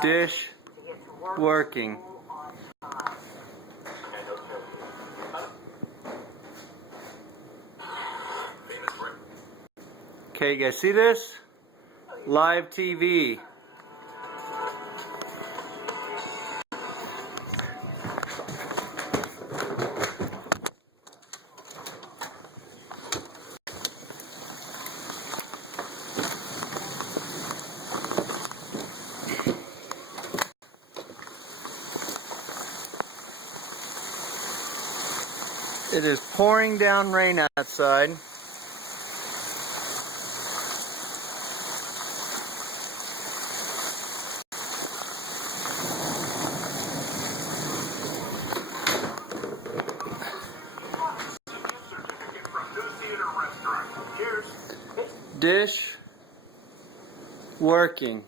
Dish working. Okay, you guys see this? Live TV. It is pouring down rain outside. Dish working.